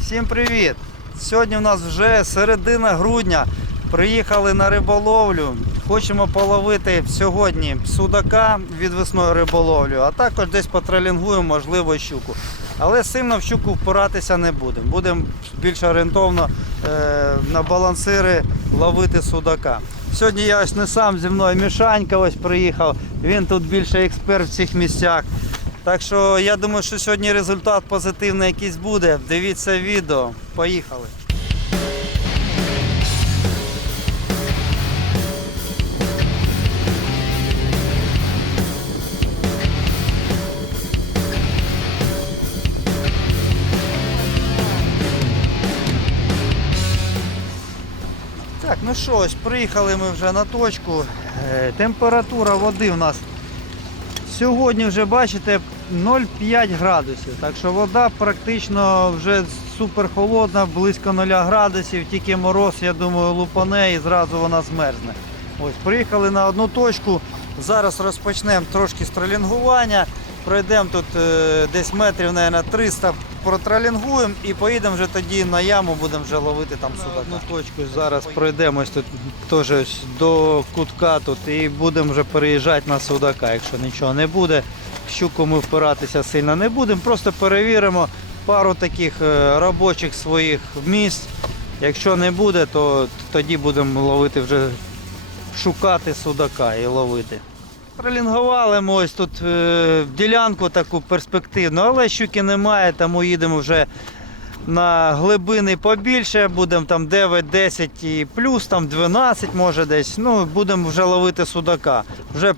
Всім привіт! Сьогодні у нас вже середина грудня. Приїхали на риболовлю. Хочемо половити сьогодні судака відвесною риболовлю, а також десь потролінгуємо, можливо, щуку. Але сильно в щуку впиратися не будемо. Будемо більш орієнтовно е, на балансири ловити судака. Сьогодні я ось не сам зі мною Мішанька ось приїхав. Він тут більше експерт в цих місцях. Так що я думаю, що сьогодні результат позитивний якийсь буде. Дивіться відео. Поїхали. Так, ну що, ось приїхали ми вже на точку. Е, Температура води у нас Сьогодні вже бачите 0,5 градусів. Так що вода практично вже супер холодна, близько 0 градусів, тільки мороз, я думаю, лупане і зразу вона змерзне. Ось, приїхали на одну точку. Зараз розпочнемо трошки стрелінгування, Пройдемо тут е, десь метрів, мабуть, 300 протролінгуємо і поїдемо вже тоді на яму, будемо вже ловити там судака. Одну точку зараз пройдемось тут теж ось до кутка тут і будемо вже переїжджати на судака, якщо нічого не буде. Щуку ми впиратися сильно не будемо, просто перевіримо пару таких е, робочих своїх місць. Якщо не буде, то тоді будемо ловити вже шукати судака і ловити. Пролінгували ми ось тут е, ділянку таку перспективну, але щуки немає, тому їдемо вже на глибини побільше, будемо там 9-10 і плюс, там 12 може десь. Ну, будемо вже ловити судака. Вже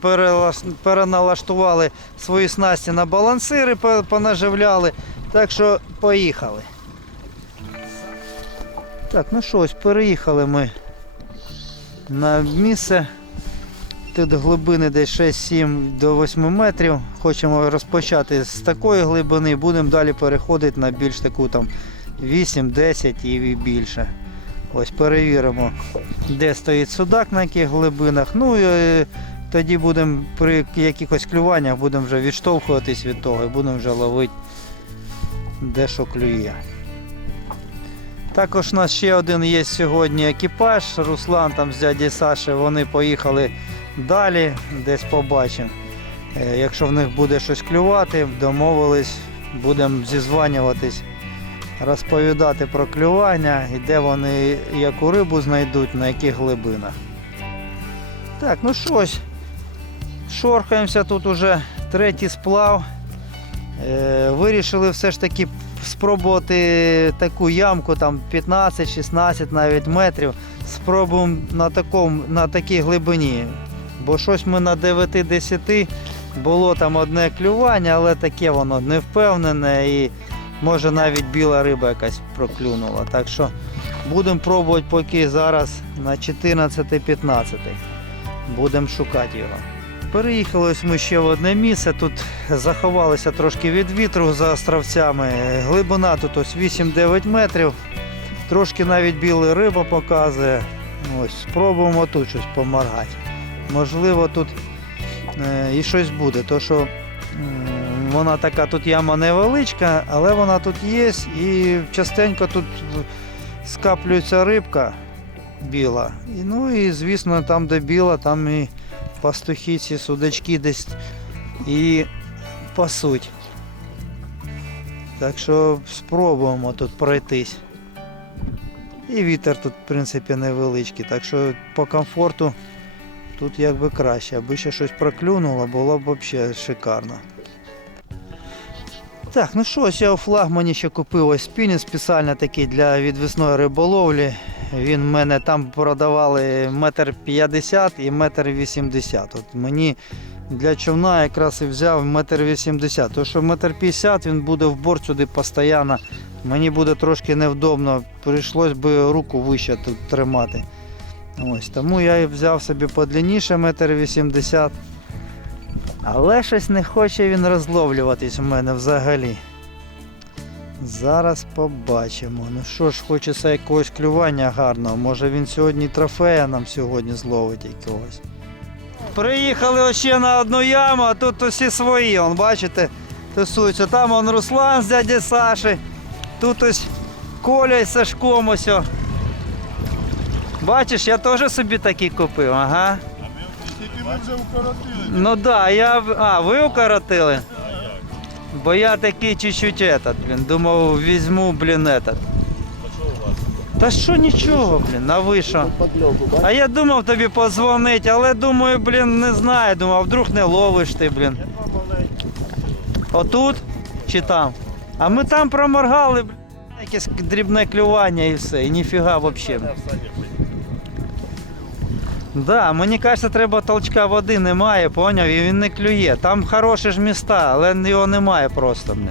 переналаштували свої снасті на балансири, понаживляли. Так що поїхали. Так, ну що, ось переїхали ми на місце. Тут глибини десь 6-7 до 8 метрів. Хочемо розпочати з такої глибини, будемо далі переходити на більш таку там 8-10 і більше. Ось перевіримо, де стоїть судак, на яких глибинах. Ну і е, тоді будемо при якихось клюваннях будемо вже відштовхуватись від того і будемо вже ловити де що клює. Також у нас ще один є сьогодні екіпаж. Руслан там з дяді Саші, вони поїхали далі, десь побачимо. Е, Якщо в них буде щось клювати, домовились, будемо зізванюватись, розповідати про клювання і де вони яку рибу знайдуть, на яких глибинах. Так, ну щось. Шорхаємося тут уже третій сплав. Е, Вирішили все ж таки спробувати таку ямку, там 15-16 навіть метрів. Спробуємо на, такому, на такій глибині. Бо щось ми на 9-10 було там одне клювання, але таке воно не впевнене і може навіть біла риба якась проклюнула. Так що будемо пробувати поки зараз на 14-15. Будемо шукати його. Переїхали ми ще в одне місце. Тут заховалися трошки від вітру за островцями. Глибина тут ось 8-9 метрів. Трошки навіть біла риба показує. Ось, спробуємо тут щось поморгати. Можливо, тут е, і щось буде. То що вона така тут яма невеличка, але вона тут є і частенько тут скаплюється рибка біла. І, ну і звісно, там, де біла, там і пастухи, ці судачки десь і пасуть. Так що спробуємо тут пройтись. І вітер тут, в принципі, невеличкий, так що по комфорту тут якби краще. Аби ще щось проклюнуло, було б взагалі шикарно. Так, ну що, ось я у флагмані ще купив ось спінінг спеціально такий для відвісної риболовлі. Він в мене там продавали метр п'ятдесят і метр вісімдесят. От мені для човна якраз і взяв метр вісімдесят. Тому що метр п'ятдесят він буде в борт сюди постійно. Мені буде трошки невдобно, прийшлось би руку вище тут тримати. Ось, тому я і взяв собі подлінніше метр вісімдесят. Але щось не хоче він розловлюватись у мене взагалі. Зараз побачимо. Ну що ж, хочеться якогось клювання гарного. Може він сьогодні трофея нам сьогодні зловить якогось. Приїхали ще на одну яму, а тут усі свої, он, бачите, тусуються. Там он Руслан з дяді Саші. Тут ось Коля із Сашком ось. Бачиш, я теж собі такий купив, ага. А ми Тільки ми вже укоротили. Ну да, я. А, ви укоротили? Бо я такий чуть-чуть этот, блін. Думав, візьму, блін, этот. Та що нічого, блін, а ви що? А я думав тобі подзвонити, але думаю, блін, не знаю. Думав, вдруг не ловиш ти, блін. Отут чи там? А ми там проморгали, блін. Якесь дрібне клювання і все. І ніфіга взагалі. Да, мені кажеться, треба толчка води немає, поняв, і він не клює. Там хороші ж міста, але його немає просто. Блін.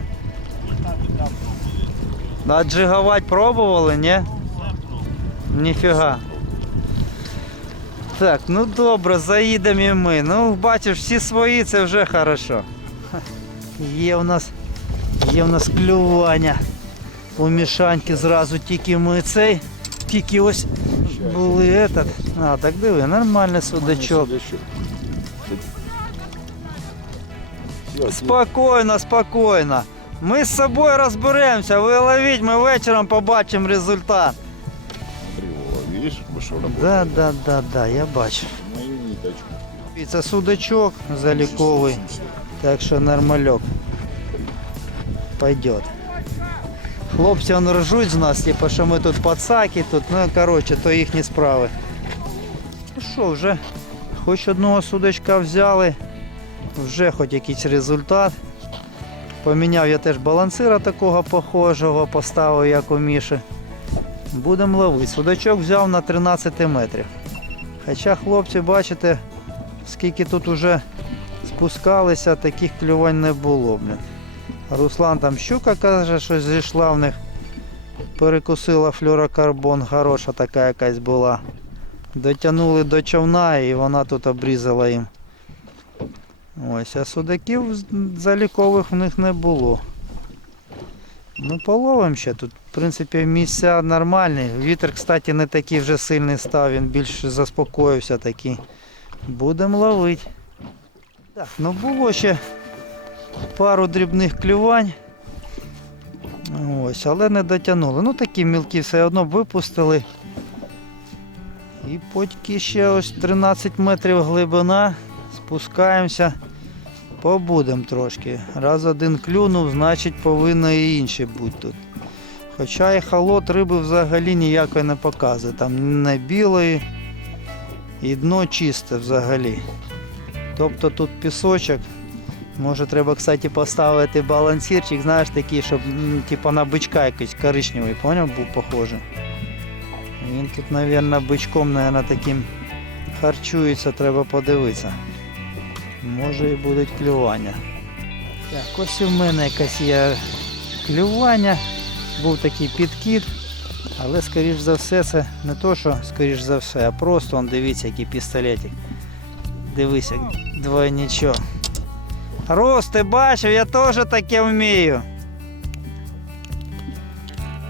А джигувати пробували, ні? Ніфіга. Так, ну добре, заїдемо і ми. Ну, бачиш, всі свої, це вже хорошо. Є у нас, є у нас клювання. У мішаньки зразу тільки ми цей, тільки ось були этот. А, так диви, нормальний судачок. Спокійно, спокійно. Ми з собою розберемося, ви ловіть, ми вечором побачимо результат. Видиш, пішов Да, да, да, да, я бачу. Мою ниточку. І це судачок заліковий, так що нормальок. Пойдет. Хлопці он ржуть з нас, типу, що ми тут пацаки, тут, ну коротше, то їхні справи. Ну що, вже хоч одного судачка взяли, вже хоч якийсь результат. Поміняв я теж балансира такого похожого, поставив як у Міші. Будемо ловити. Судачок взяв на 13 метрів. Хоча хлопці, бачите, скільки тут уже спускалися, таких клювань не було. Блін. Руслан там щука каже, що зійшла в них. Перекусила флюрокарбон, хороша така якась була. Дотягнули до човна і вона тут обрізала їм. Ось, а судаків залікових в них не було. Ну, половим ще тут. В принципі, місця нормальні. Вітер, кстати, не такий вже сильний став, він більш заспокоївся такий. Будемо ловити. Так, ну було ще пару дрібних клювань. Ось, але не дотягнули. Ну такі мілкі все одно випустили. І потім ще ось 13 метрів глибина. Спускаємося. Побудемо трошки. Раз один клюнув, значить повинно і інші бути тут. Хоча і холод риби взагалі ніякої не показує. Там не білої і дно чисте взагалі. Тобто тут пісочок. Може треба, кстати, поставити балансирчик, знаєш, такий, щоб м, типа на бичка якийсь коричневий, поняв, був похожий. Він тут, мабуть, бичком, мабуть, таким харчується, треба подивитися. Може і будуть клювання. Так, ось у мене якась є клювання. Був такий підкид, але скоріш за все це не то, що скоріш за все, а просто он, дивіться, який пістолетик. Дивися, двойничок. Рос, ти бачив, я теж таке вмію.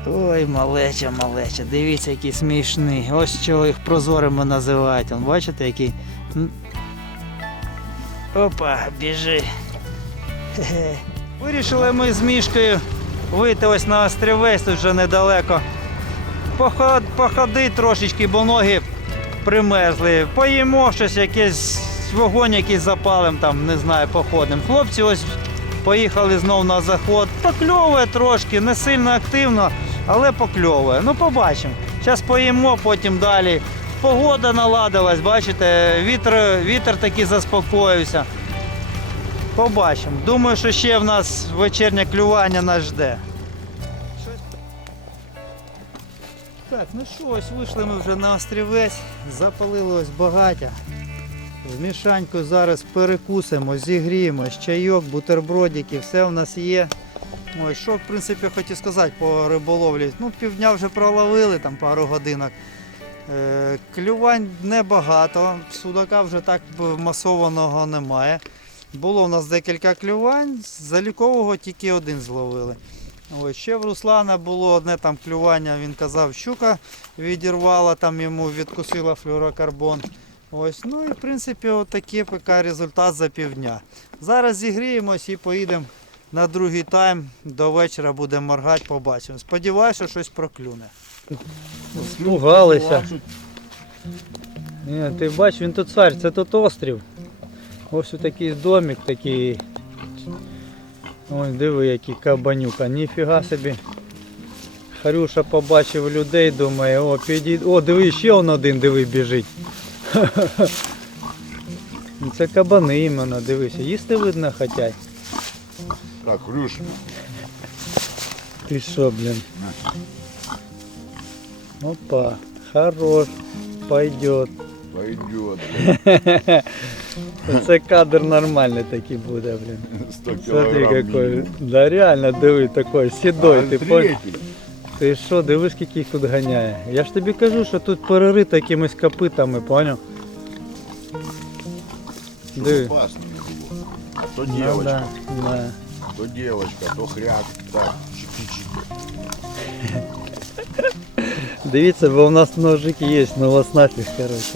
Ой, малеча, малеча, дивіться, який смішний. Ось чого їх прозорими називають. Он, бачите, який. Опа, біжи. Вирішили ми з мішкою вийти ось на острівець, тут вже недалеко. Поход, походи трошечки, бо ноги примерзли. Поїмо щось, якесь вогонь якийсь запалим, там, не знаю, походимо. Хлопці ось поїхали знов на заход. Покльовує трошки, не сильно активно, але покльовує. Ну, побачимо. Зараз поїмо, потім далі. Погода наладилась, бачите, вітер, вітер таки заспокоївся. Побачимо. Думаю, що ще в нас вечірнє клювання нас жде. Так, ну що, ось вийшли ми вже на острівець, запалили ось багаття. З мішанькою зараз перекусимо, зігріємо, чайок, бутербродики, все у нас є. Ой, що в принципі хотів сказати по риболовлі. Ну, півдня вже проловили, там пару годинок. Е, клювань небагато, судака вже так масованого немає. Було у нас декілька клювань, залікового тільки один зловили. Ось, ще в Руслана було одне там клювання, він казав, щука відірвала, там йому відкусила флюрокарбон. Ось, ну і в принципі отакий результат за півдня. Зараз зігріємось і поїдемо на другий тайм до вечора буде моргати, побачимо. Сподіваюся, що щось проклюне. Спугалися. Ні, ти бачиш, він тут цар, це тут острів. Ось такий домик такий. Ой, диви, який кабанюка, ніфіга собі. Харюша побачив людей, думає, о, підійде. О, диви, ще один, диви, біжить. Ну, Це кабани іменно, дивися, їсти видно хотять. Так, Хрюш, Ти що, блін? Опа, хорош, пойдет. пойдет. Це кадр нормальний такий буде, блін. Смотри какой. Да реально, диви такой, сідой, А, ти понял? Ти що, дивиш, скільки їх тут ганяє. Я ж тобі кажу, що тут перерито якимись копитами, поняв? Диви. Опасно было. А то Ну, девочка, да, да. то девочка, то хряк. Так, чики-чики. Дивіться, бо у нас ножики є, ну вас нафіг, коротше.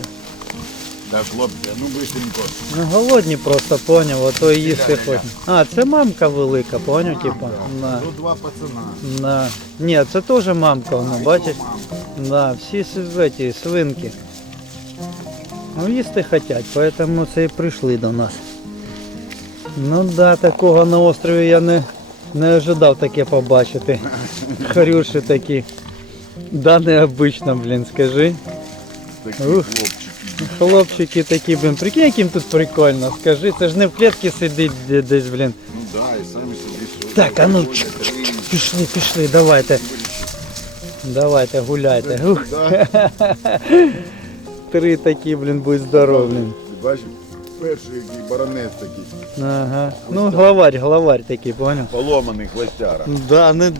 Да, хлопці, ну быстренько. Ну голодні просто, поняв, а то і їсти Ля-ля-ля. А, це мамка велика, поняв, типа. На. Ну, два пацана. На. Ні, це теж мамка, вона, бачиш? Да, всі с- ці, свинки. Ну, їсти хочуть, поэтому це і прийшли до нас. Ну да, такого на острові я не, не ожидав таке побачити. Харюші такі. Да, необично, блін, скажи. Такі Ух. хлопчики. Хлопчики такі, блін, прикинь, яким тут прикольно, скажи, це ж не в клітці сидить десь, блін. Ну да, і самі сьогодні Так, а ну, чик, чик, чик, пішли, пішли, давайте. Давайте, гуляйте. Ух, Да. три такі, блін, будь здоров, блін. Ти бачиш, перший який баронець такий, Ага. Ну, главарь, главарь такий, понял? поломаний хвостяра. Да, не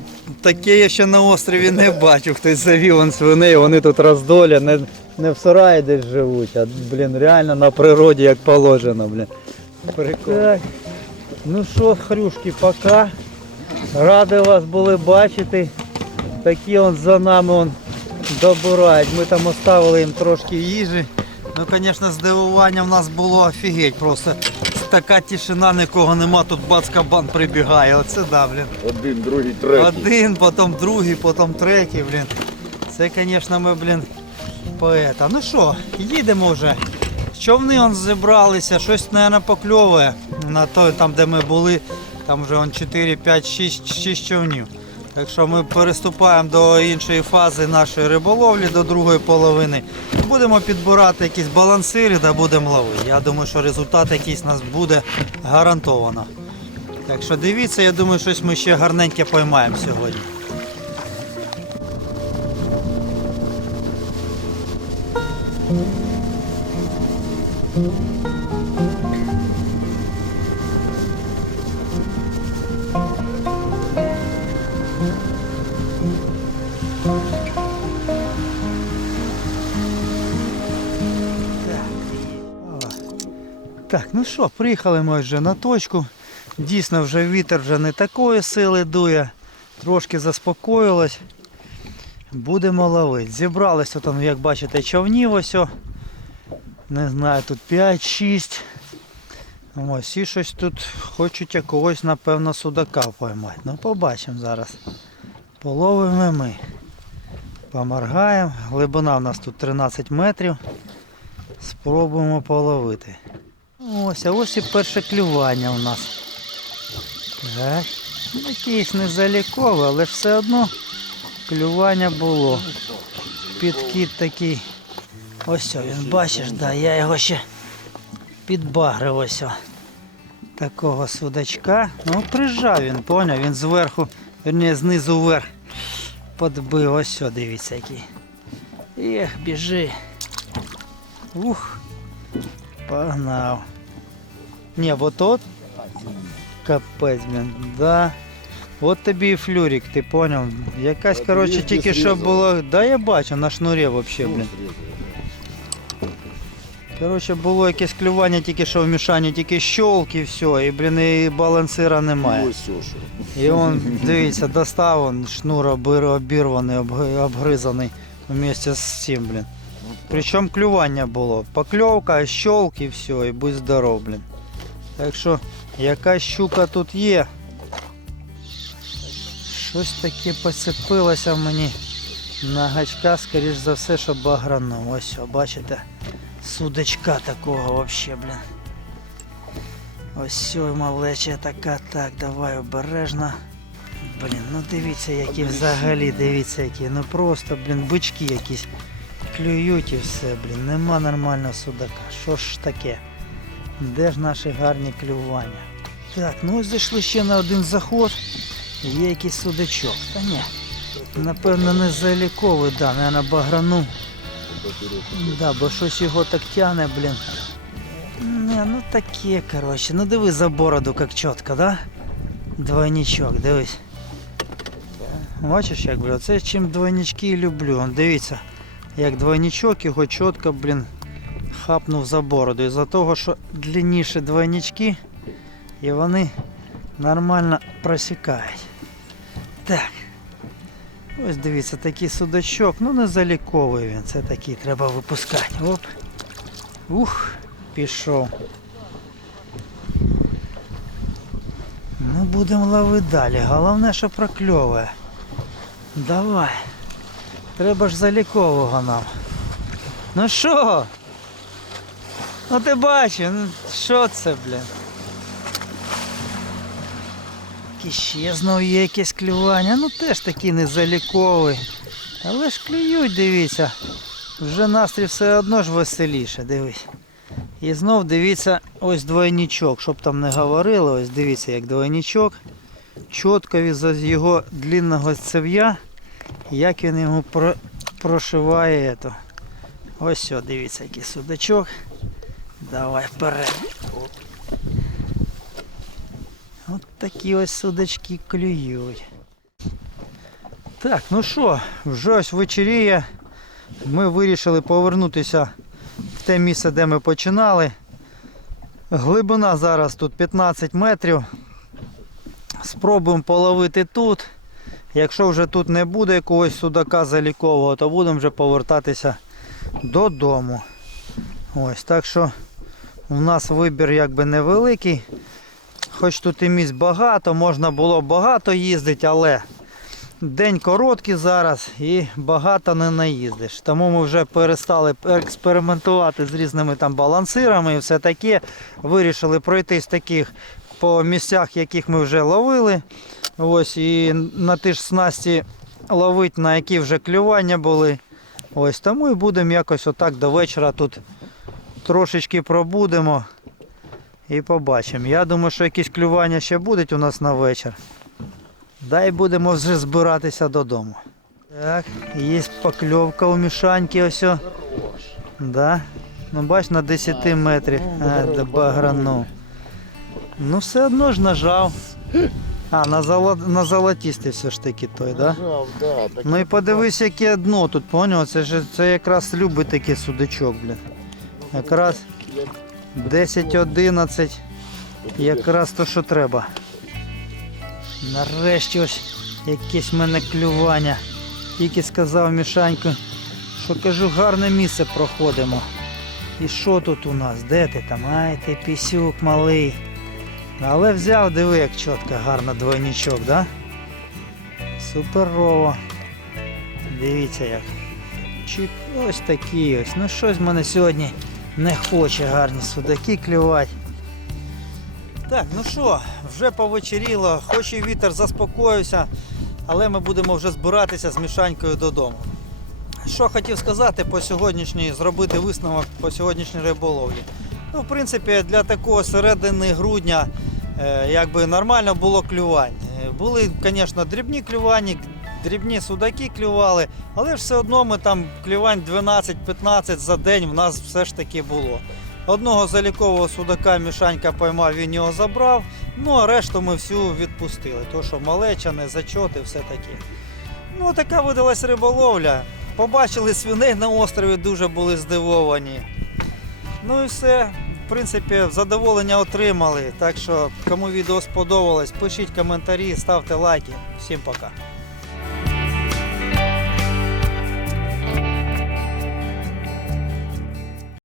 таке я ще на острові не бачу. Хтось завів он свиней, вони тут роздоля, не, в сараї десь живуть, а блін, реально на природі як положено, блін. Прикольно. Так. Ну що, хрюшки, пока. Ради вас були бачити. Такі он за нами он добирають. Ми там оставили їм трошки їжі. Ну, звісно, здивування в нас було офігеть просто. Така тишина, нікого нема, тут бац кабан прибігає. Оце да, блін. Один, другий, третій. Один, потім другий, потім третій, блін. Це, звісно, ми, блін, поета. Ну що, їдемо вже. Човни он зібралися, щось, мабуть, покльовує на той, там, де ми були. Там вже он 4, 5, 6, 6 човнів. Так що ми переступаємо до іншої фази нашої риболовлі, до другої половини. Будемо підбирати якісь балансири та будемо ловити. Я думаю, що результат якийсь у нас буде гарантовано. Так що дивіться, я думаю, щось ми ще гарненьке поймаємо сьогодні. Так, ну що, приїхали ми вже на точку. Дійсно, вже вітер вже не такої сили дує, трошки заспокоїлось. Будемо ловити. Зібралися там, як бачите, човнів ось. Не знаю, тут 5-6. Ось і щось тут хочуть якогось, напевно, судака поймати. Ну побачимо зараз. Половимо ми. Поморгаємо. Глибина в нас тут 13 метрів. Спробуємо половити. Ось, а ось і перше клювання у нас. Так. Якийсь незаліковий, але все одно клювання було. Підкіт такий. Ось він бачиш, да, я його ще підбагрив ось. Такого судачка. Ну, прижав він, поняв, він зверху, верні, знизу вверх подбив. Ось дивіться який. Ех, біжи. Ух. Погнав. Ні, вот от капець, блін, да. От тобі і флюрик, ти поняв? Якась, А коротше, тільки десь що було. Да я бачу, на шнурі взагалі, блін. Коротше, було якесь клювання тільки що в мішанні, тільки щолк і все, і, блін, і балансира немає. Ось що. І он, дивіться, достав он шнур обір- обірваний, обг- обгризаний вместе з цим, блін. Причому клювання було. Покльовка, щолк і все, і будь здоров, блін. Так що, якась щука тут є. Щось таке поцепилося в мені на гачка, скоріш за все, що баграну. Ось, бачите, судочка такого вообще, блін. Ось ой, малеча така, так, давай обережно. Блін, ну дивіться, які взагалі, дивіться, які. Ну просто, блін, бички якісь клюють і все, блін. Нема нормального судака. Що ж таке? Де ж наші гарні клювання? Так, ну ось зайшли ще на один заход. Є якийсь судачок. Та ні. Напевно, не заліковий, да, на баграну. Да, бо щось його так тяне, блін. Не, ну таке, коротше. Ну диви за бороду, як чітко, да? Двойничок, дивись. Бачиш, як, блін, це чим двойнички і люблю. Он, дивіться, як двойничок його чітко, блін, хапнув за бороду. Із-за того, що длинніші двойнички, і вони нормально просікають. Так. Ось дивіться, такий судачок, ну не заліковий він, це такий, треба випускати. Оп. Ух, пішов. Ну будемо ловити далі. Головне, що прокльовує. Давай. Треба ж залікового нам. Ну що? Ну ти бачиш, ну що це, блін? І ще знову є якесь клювання, ну теж такий незаліковий. Але ж клюють, дивіться. Вже настрій все одно ж веселіше, дивись. І знов дивіться ось двойничок, щоб там не говорили, ось дивіться як двойничок. Чітко від його длинного цев'я, як він йому про, прошиває. ето. Ось все, дивіться, який судачок. Давай вперед. От такі ось судачки клюють. Так, ну що, вже ось вечеріє. Ми вирішили повернутися в те місце, де ми починали. Глибина зараз тут 15 метрів. Спробуємо половити тут. Якщо вже тут не буде якогось судака залікового, то будемо вже повертатися додому. Ось, так що у нас вибір якби невеликий. Хоч тут і місць багато, можна було багато їздити, але день короткий зараз і багато не наїздиш. Тому ми вже перестали експериментувати з різними там балансирами і все таке. Вирішили пройтись таких по місцях, яких ми вже ловили. Ось і на ті ж снасті ловити, на які вже клювання були. Ось тому і будемо якось отак до вечора тут трошечки пробудемо. І побачимо. Я думаю, що якісь клювання ще будуть у нас на вечір. Дай будемо вже збиратися додому. Так, є покльовка у мішаньки ось. о. Да. Ну бач на 10 метрів. А, да багранув. Ну все одно ж нажав. А, на, золо... на золотістий все ж таки той, так? Да? Нажав, да, так Ну і подивись, яке дно тут, поняв? Це ж це якраз любить такий судачок, блін. Якраз 10-11, якраз то, що треба. Нарешті ось якесь в мене клювання. Тільки сказав Мішаньку, що кажу, гарне місце проходимо. І що тут у нас? Де ти там? Ай, ти пісюк малий. Але взяв, диви, як чітко, гарно двойничок, да? Суперово. Дивіться як. Чик, ось такі ось. Ну щось в мене сьогодні не хоче гарні судаки клювати. Так, ну що, вже повечеріло, хоч і вітер заспокоївся, але ми будемо вже збиратися з мішанькою додому. Що хотів сказати по сьогоднішній, зробити висновок по сьогоднішній риболовлі. Ну, в принципі, для такого середини грудня е, якби нормально було клювань. Е, Були, звісно, дрібні клювання, дрібні судаки клювали, але все одно ми там клювань 12-15 за день в нас все ж таки було. Одного залікового судака мішанька поймав, він його забрав. Ну а решту ми всю відпустили. То, що малеча, не зачоти, все таке. Ну, така видалась риболовля. Побачили свиней на острові, дуже були здивовані. Ну і все. В принципі, задоволення отримали. Так що, кому відео сподобалось, пишіть коментарі, ставте лайки. Всім пока.